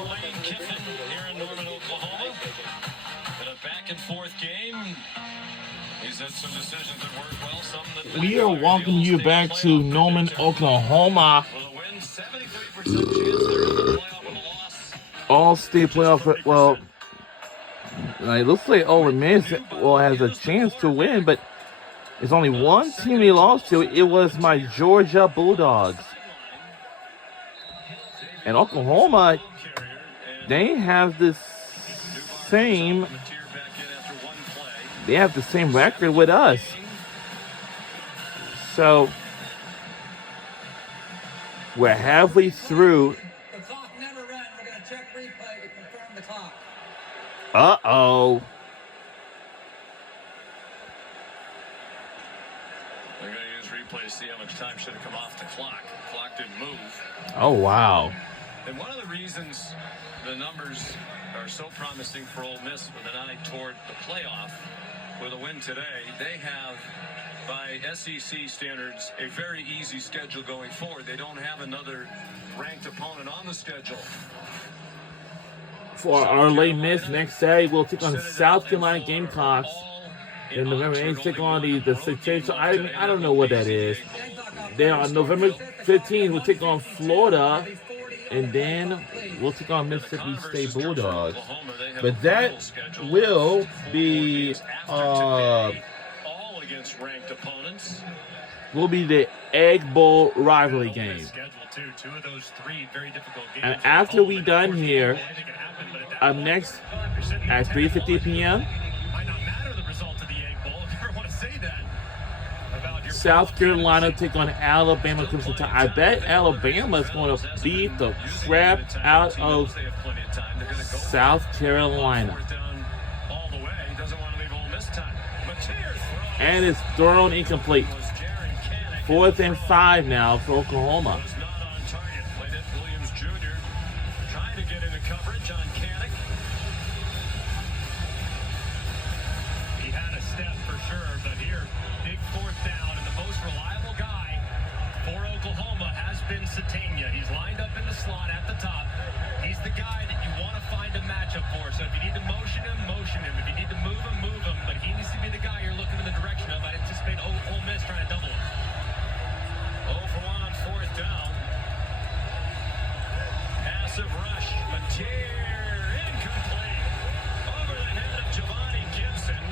for Lane Kiffin here in Norman, Oklahoma. In a back-and-forth game. He's had some decisions that work well, some that We are welcoming you back to Norman, Oklahoma. All-state playoff. Well, it looks like Ole Miss has a chance to win, but there's only one team they lost to. It was my Georgia Bulldogs. And Oklahoma, they have the same record with us. So we're halfway through. The clock never ran. We're going to check replay to confirm the clock. Uh-oh. They're going to use replay to see how much time should have come off the clock. The clock didn't move. Oh, wow. And one of the reasons the numbers are so promising for Ole Miss with an eye toward the playoff, with a win today, they have, by SEC standards, a very easy schedule going forward. They don't have another ranked opponent on the schedule. For our Ole Miss next Saturday, we'll take on South Carolina Gamecocks. In November 8th, take on the situation. I don't know what that is. Then on November 15th, we'll take on Florida. And then we'll take on Mississippi State Bulldogs. But that will be the Egg Bowl rivalry game. And after we done here, up next at 3:50 p.m., South Carolina take on Alabama Crimson Tide. I bet Alabama is going to beat the crap out of South Carolina. And it's thrown incomplete. 4th and 5 now for Oklahoma. He's lined up in the slot at the top. He's the guy that you want to find a matchup for. So if you need to motion him, motion him. If you need to move him, move him. But he needs to be the guy you're looking in the direction of. I anticipate Ole Miss trying to double him. 0 for 1 on 4th down. Passive rush. Mateer incomplete. Over the head of Giovanni Gibson.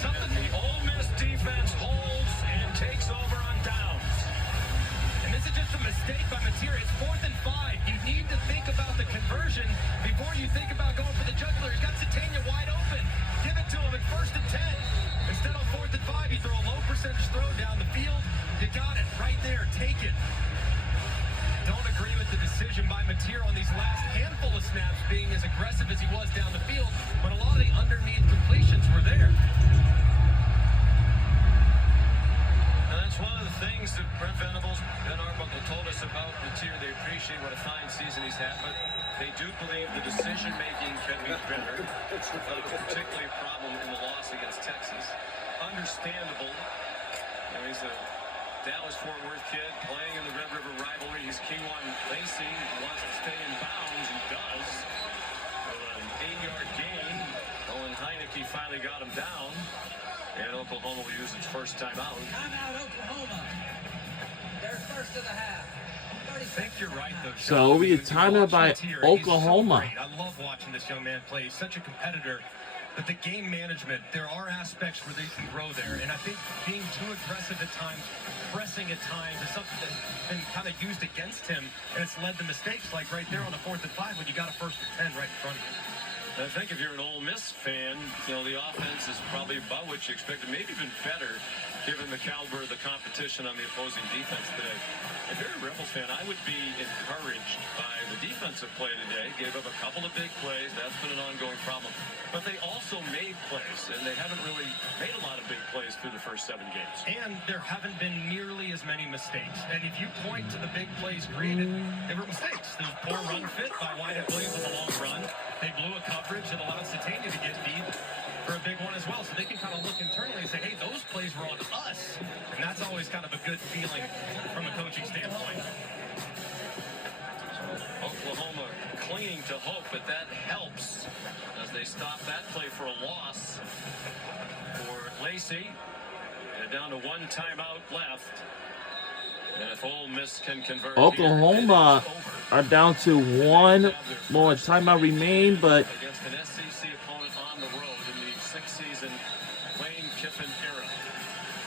Something the Ole Miss defense holds and takes over on downs. And this is just a mistake by Mateer. It's 4th and 5. You need to think about the conversion before you think about going for the jugular. He's got Satania wide open. Give it to him at 1st and 10. Instead on 4th and 5, you throw a low percentage throw down the field. You got it right there. Take it. Don't agree with the decision by Mateer on these last handful of snaps being as aggressive as he was down the field, but a lot of the underneath completions were there. One of the things that Brent Venables and Arbuckle told us about Mateer, they appreciate what a fine season he's had, but they do believe the decision-making can be better. That was particularly a problem in the loss against Texas. Understandable. You know, he's a Dallas-Fort Worth kid playing in the Red River rivalry. He's Keywan Lacey, wants to stay in bounds, and does. With an 8-yard gain, Owen Heineke finally got him down. And Oklahoma will use its first timeout. Timeout, Oklahoma. Their first of the half. I think you're right, though. So we get timeout by Oklahoma. I love watching this young man play. He's such a competitor. But the game management, there are aspects where they can grow there. And I think being too aggressive at times, pressing at times, is something that's been kind of used against him. And it's led to mistakes like right there on the 4th and 5 when you got a 1st and 10 right in front of you. I think if you're an Ole Miss fan, you know, the offense is probably about what you expected, maybe even better, given the caliber of the competition on the opposing defense today. If you're a Rebels fan, I would be encouraged by the defensive play today. Gave up a couple of big plays. That's been an ongoing problem. But they also made plays, and they haven't really made a lot of big plays through the first 7 games. And there haven't been nearly as many mistakes. And if you point to the big plays created, they were mistakes. There was poor run fit by Wyatt Williams with a long run. They blew a coverage that allowed Satania to get deep. for a big one as well. So they can kind of look internally and say, hey, those plays were on us. And that's always kind of a good feeling from a coaching standpoint. Oklahoma clinging to hope, but that helps as they stop that play for a loss for Lacey. They're down to one timeout left. And if Ole Miss can convert Oklahoma are down to one more timeout remain, but against an SEC opponent on the road in the sixth-season Lane Kiffin era.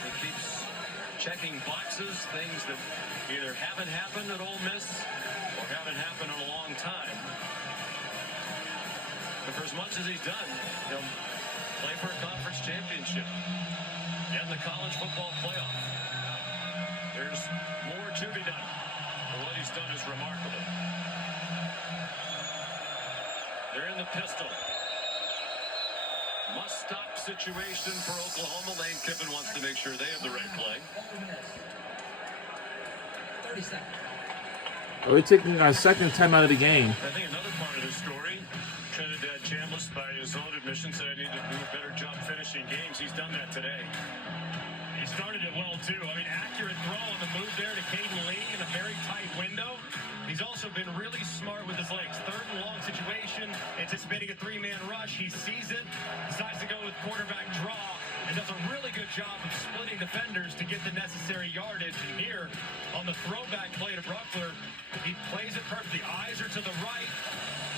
He keeps checking boxes, things that either haven't happened at Ole Miss or haven't happened in a long time. And for as much as he's done, he'll play for a conference championship and the college football playoff. There's more to be done, but what he's done is remarkable. They're in the pistol. Must-stop situation for Oklahoma. Lane Kiffin wants to make sure they have the right play. 30 seconds. we're taking our second timeout of the game. I think another part of the story, Trinidad Chambliss, by his own admission, said I need to do a better job finishing games. He's done that today. He started it well, too. I mean, accurate throw on the move there to Caden Lee in a very tight window. He's also been really smart with his legs. Third and long situation, anticipating a three-man rush. He sees it, decides to go with quarterback draw, and does a really good job of splitting defenders to get the necessary yardage. And here, on the throwback play to Bruckler, he plays it perfectly. Eyes are to the right,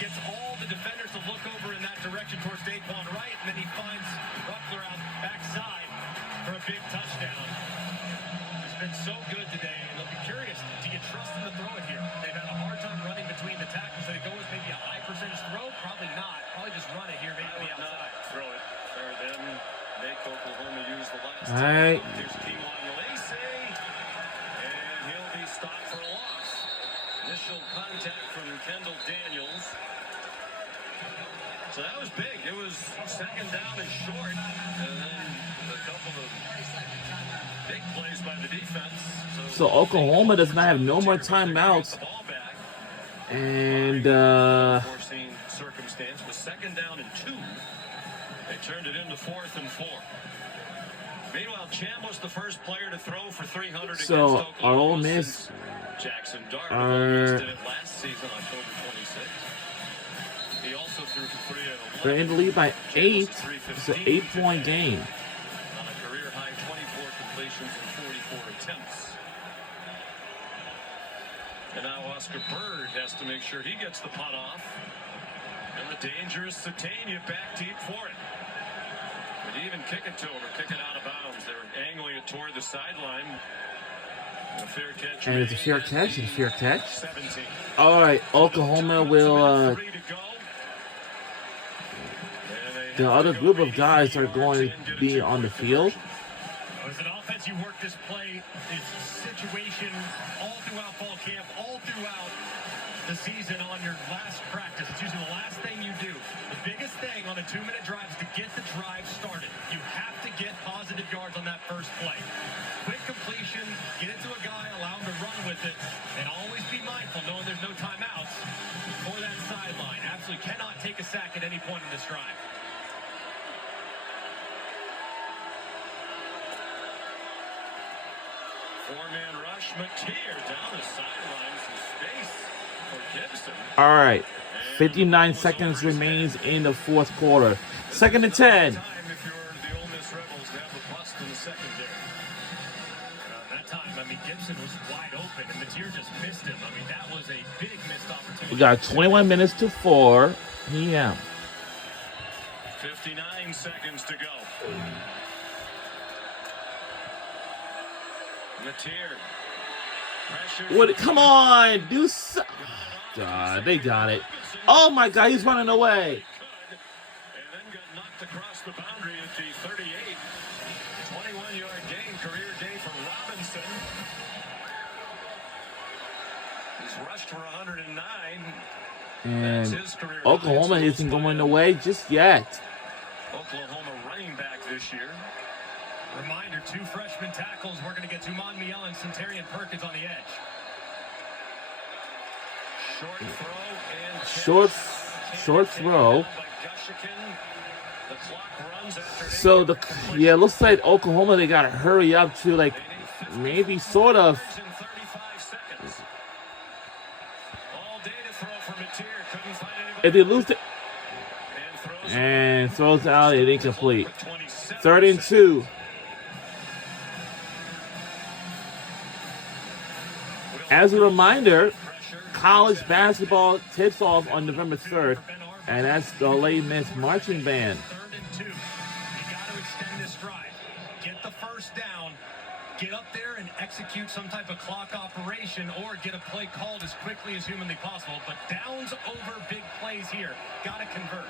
gets all the defenders to look over in that direction towards Daquan Wright, and then he finds Bruckler out backside for a big touchdown. He's been so good today, and they'll be curious, do you trust him to throw it here? They've had a hard time running between the tackles. They go with maybe a high percentage throw? Probably not. Probably just run it here, maybe on the outside. Throw it. Or then make Oklahoma use the last All right. time. Here's Kewan Lacey, and he'll be stopped for a loss. Initial contact from Kendall Daniels. So that was big. It was second down and short, and then a couple of 30 seconds. Timeout. big plays by the defense. So Oklahoma does not have no more timeouts. The ball back. And Foreseen circumstance was second down and 2. They turned it into 4th and 4. Meanwhile, Chambliss, the first player to throw for 300 so against our Oklahoma Ole Miss since Jackson Dart are- did it last season, October 26th. He also threw for 3 at they're in the lead by 8. It's an 8-point game. On a career high 24 completions and 44 attempts. And now Oscar Bird has to make sure he gets the punt off. And the dangerous Satania back deep for it. But even kick it to him or kick it out of bounds. They're angling it toward the sideline. And a fair catch. And it's a fair made. catch. It's a fair catch. 17. All right, Oklahoma will. 3 to go. And they The have other to group go of guys are 80 going yards to and get a be 2-point on the field. conversion. As an offense, you work this play, this situation all throughout fall camp, all throughout the season on your last practice. It's usually the last thing you do. The biggest thing on a 2-minute drive is to get the drive started. You have to get positive yards on that first play. Quick completion, get it to a guy, allow him to run with it, and always be mindful knowing there's no timeouts for that sideline. Absolutely cannot take a sack at any point in this drive. Four-man rush, Mateer down the sideline, some space for Gibson. All right, 59 seconds remains in the fourth quarter. Second and 10. Time if you're the Ole Miss Rebels to have a bust in the secondary. That time, I mean, Gibson was wide open, and Mateer just missed him. I mean, that was a big missed opportunity. We got 21 minutes to 4 p.m. 59 seconds to go. Mateer. Pressure. What? Come on, do so. God, they got it. Oh my God, he's running away. And then got knocked across the boundary at the 38. 21-yard gain, career day for Robinson. He's rushed for 109. And That's his career. Oklahoma isn't going away just yet. Oklahoma running back this year. Reminder, 2 freshman tackles. We're going to get Juman Miel and Centarian Perkins on the edge. Short throw and Short throw. by Gushikin. The clock runs after So it looks like Oklahoma, they gotta hurry up to like maybe sort of. in 35 seconds. All day to throw for Mateer. Couldn't find anybody. If they lose it And throws and throws out it incomplete. with 27 3rd and seconds. 2. As a reminder, college basketball tips off on November 3rd, and that's the Ole Miss marching band. 3rd and 2. You got to extend this drive. Get the first down. Get up there and execute some type of clock operation or get a play called as quickly as humanly possible. But downs over big plays here. Got to convert.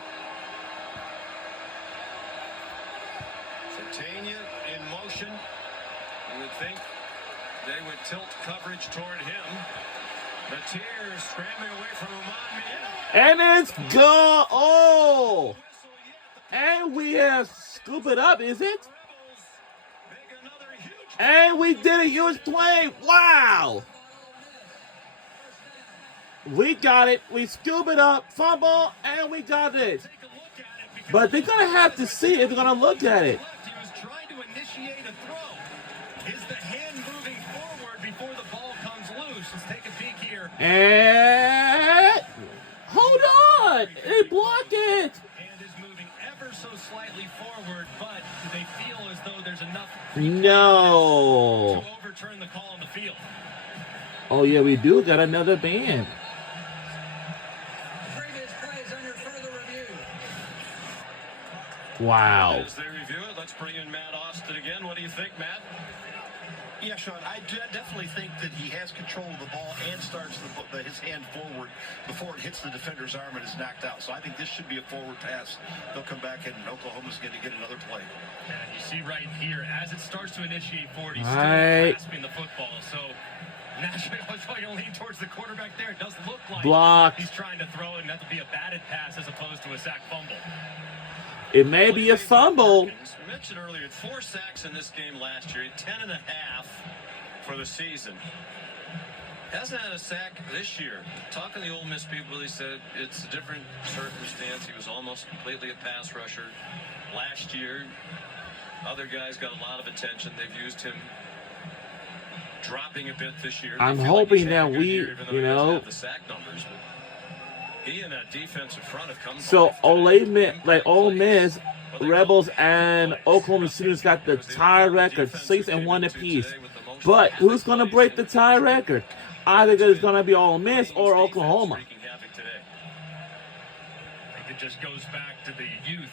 Satania in motion. You would think they would tilt coverage toward him. Mateer scrambling away from Oman. And it's gone. Oh! And we have scoop it up, is it? And we did a huge play. Wow! We got it. We scoop it up, fumble, and we got it. But they're going to have to see if they're going to look at it. He was trying to initiate a throw. Is the hand moving forward before the ball comes loose? Let's take a peek here. And hold on. They block it. Hand is moving ever so slightly forward, but do they feel as though there's enough No. to overturn the call on the field? Oh, yeah, we do got another band. Previous plays under further review. Wow. As they review it, let's bring in Matt Austin again. What do you think, Matt? Yeah, Sean, I definitely think that he has control of the ball and starts his hand forward before it hits the defender's arm and is knocked out. So I think this should be a forward pass. They'll come back and Oklahoma's going to get another play. And you see right here, as it starts to initiate forward, he's Right. still grasping the football. So naturally, I was probably going to lean towards the quarterback there. It does look like Block. he's trying to throw it, and that'll be a batted pass as opposed to a sack fumble. It may be a fumble. I mentioned earlier, 4 sacks in this game last year, 10.5 for the season. Hasn't had a sack this year. Talking to the Ole Miss people, they said it's a different circumstance. He was almost completely a pass rusher last year. Other guys got a lot of attention. They've used him dropping a bit this year. They I'm feel like hoping he's had a that good we, year, even though you he doesn't know. have the sack numbers, but he and that defensive front have come So to life today. Ole Miss, Rebels, and Oklahoma Sooners got the tie record, 6-1 apiece. But who's going to break the tie record? Either it's going to be Ole Miss or Oklahoma. I think it just goes back to the youth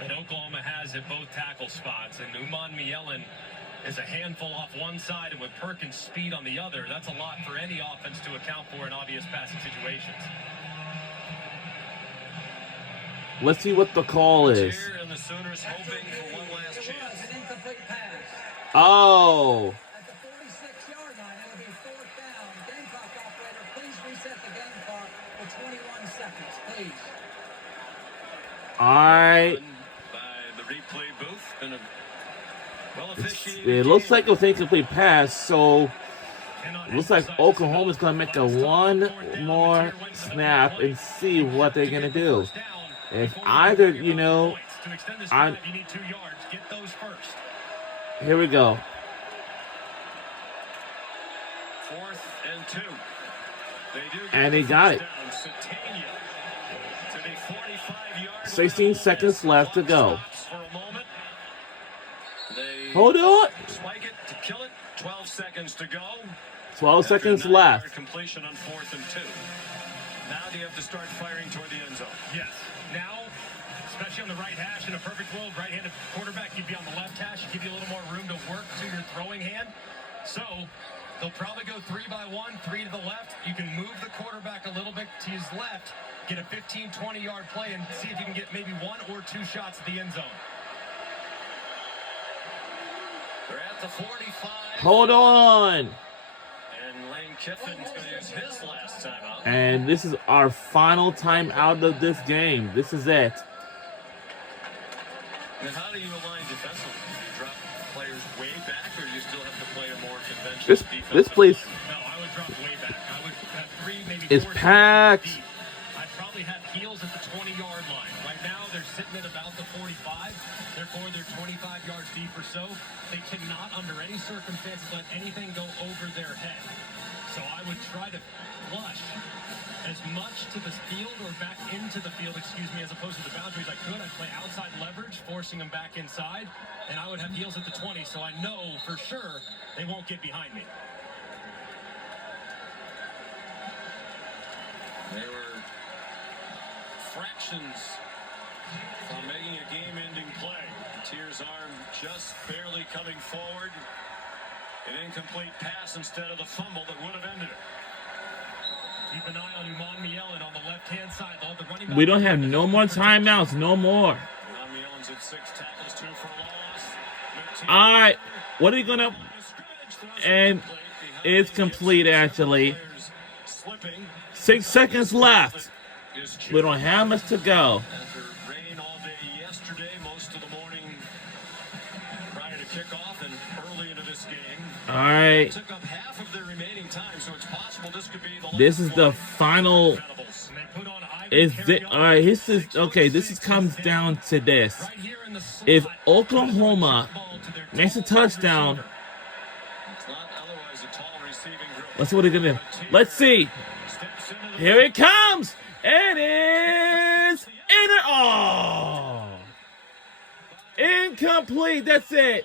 that Oklahoma has at both tackle spots. And Uman Mielen is a handful off one side, and with Perkins' speed on the other, that's a lot for any offense to account for in obvious passing situations. Let's see what the call is. Here and the Sooners hoping for one last It was chance. an incomplete pass. Oh. At the 46-yard line, it'll be 4th down. Game clock operator, please reset the game clock for 21 seconds, please. All right. By the replay booth. Been a well It officiated looks game. like it was incomplete pass, so it looks like Oklahoma's going to make a one more snap and see what they're going to do. If either, you know, To extend this I'm- drive, you need 2 yards. Get those first. here we go. 4th and 2. They do get And the they got first down. Satania to the 45-yard 16 line. seconds left to go. Stops for a moment. They Hold on. spike it to kill it. 12 seconds to go. 12 After a seconds 9-yard left. Completion on 4th and 2. Now do you have to start firing toward the end zone? Yes. Now, especially on the right hash, in a perfect world, right-handed quarterback, you'd be on the left hash, give you a little more room to work to your throwing hand. So they'll probably go 3 by 1, 3 to the left. You can move the quarterback a little bit to his left, get a 15, 20-yard play, and see if you can get maybe 1 or 2 shots at the end zone. They're at the 45. Hold on. And Lane Kiffin's going to use his last time out. And this is our final time out of this game. This is it. And how do you align defensively? Do you drop players way back, or do you still have to play a more conventional This defense? place No, I would drop way back. I would have 3, maybe 4 is packed. deep. I'd probably have heels at the 20-yard line. Right now, they're sitting at about the 45. before they're 25 yards deep or so. They cannot, under any circumstances, let anything go over their head. So I would try to flush as much to the field or back into the field, as opposed to the boundaries I could. I'd play outside leverage, forcing them back inside, and I would have heels at the 20, so I know for sure they won't get behind me. They were fractions from making a game-ending play. Tier's arm just barely coming forward. An incomplete pass instead of the fumble that would have ended it. Keep an eye on Uman Mielen on the left-hand side. The running back. We don't have no more timeouts. No more. Uman Mielen's at 6 tackles, 2 for loss. All right. What are you going to... And it's complete, actually. 6 seconds left. We don't have much to go. After rain all day yesterday, most of the morning prior to kickoff and early into this game. All right. Took up half of their remaining time, so it's possible this could be the This is the final. Is it all right? This is okay. This comes down to this: if Oklahoma makes a touchdown, let's see what they're gonna do. Let's see. Here it comes. It is in it. Oh, incomplete. That's it.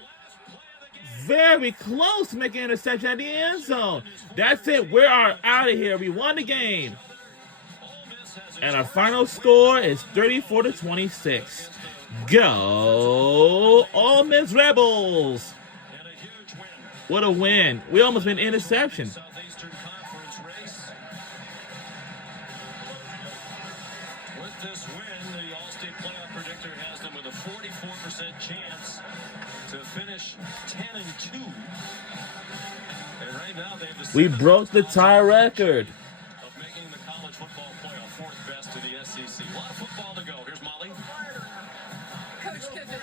Very close to making an interception at the end zone. That's it. We are out of here. We won the game. And our final score is 34-26. Go Ole Miss Rebels. What a win. We almost made an interception. Southeastern Conference race. With this win, the All-State Playoff Predictor has them with a 44% chance to finish 10-2. And right now they have the We broke the tie record. of making the college football playoff, 4th best to the SEC. A lot of football to go. Here's Molly. Coach Kiffin.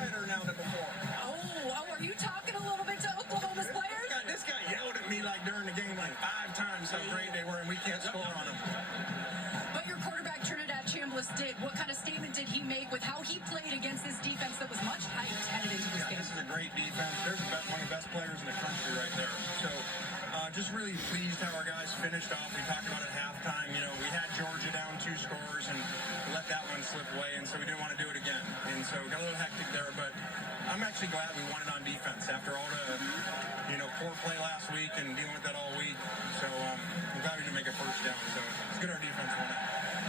Are you talking a little bit to Oklahoma's players? This guy yelled at me like during the game like 5 times how great they were and we can't score on them. But your quarterback Trinidad Chambliss did. What kind of statement did he make with how he played against this defense that was much hyped headed into this game? This is a great defense. There's one of the best players in the country right there. So just really pleased how our guys finished off. We talked about it at halftime. You know, we had Georgia down 2 scores and let that one slip away, and so we didn't want to do it again. And so got a little hectic there, but I'm actually glad we won it on defense after all the, poor play last week and dealing with that all week. So I'm glad we didn't make a first down. So it's good our defense won it.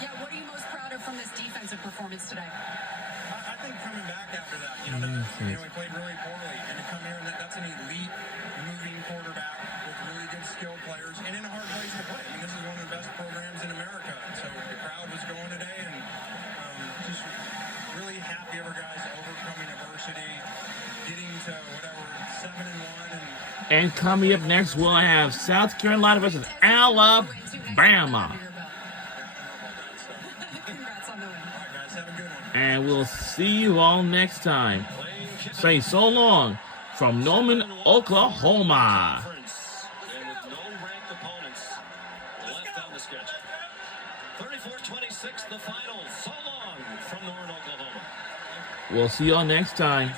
Yeah, what are you most proud of from this defensive performance today? I think coming back after that, we played really poorly, and to come here and that's an elite moving quarterback with really good skilled players and in a hard place to play. I mean, this is one of the best programs in America, and so the crowd was going today, and just really happy of our guys overcoming adversity, getting to 7-1, And coming up next, we'll have South Carolina versus Alabama. Congrats on the win. all right, guys, have a good one. And we'll see you all next time. Say so long from Norman, Oklahoma. And with no ranked opponents left on the schedule. 34-26, the final. So long from Norman, Oklahoma. We'll see you all next time.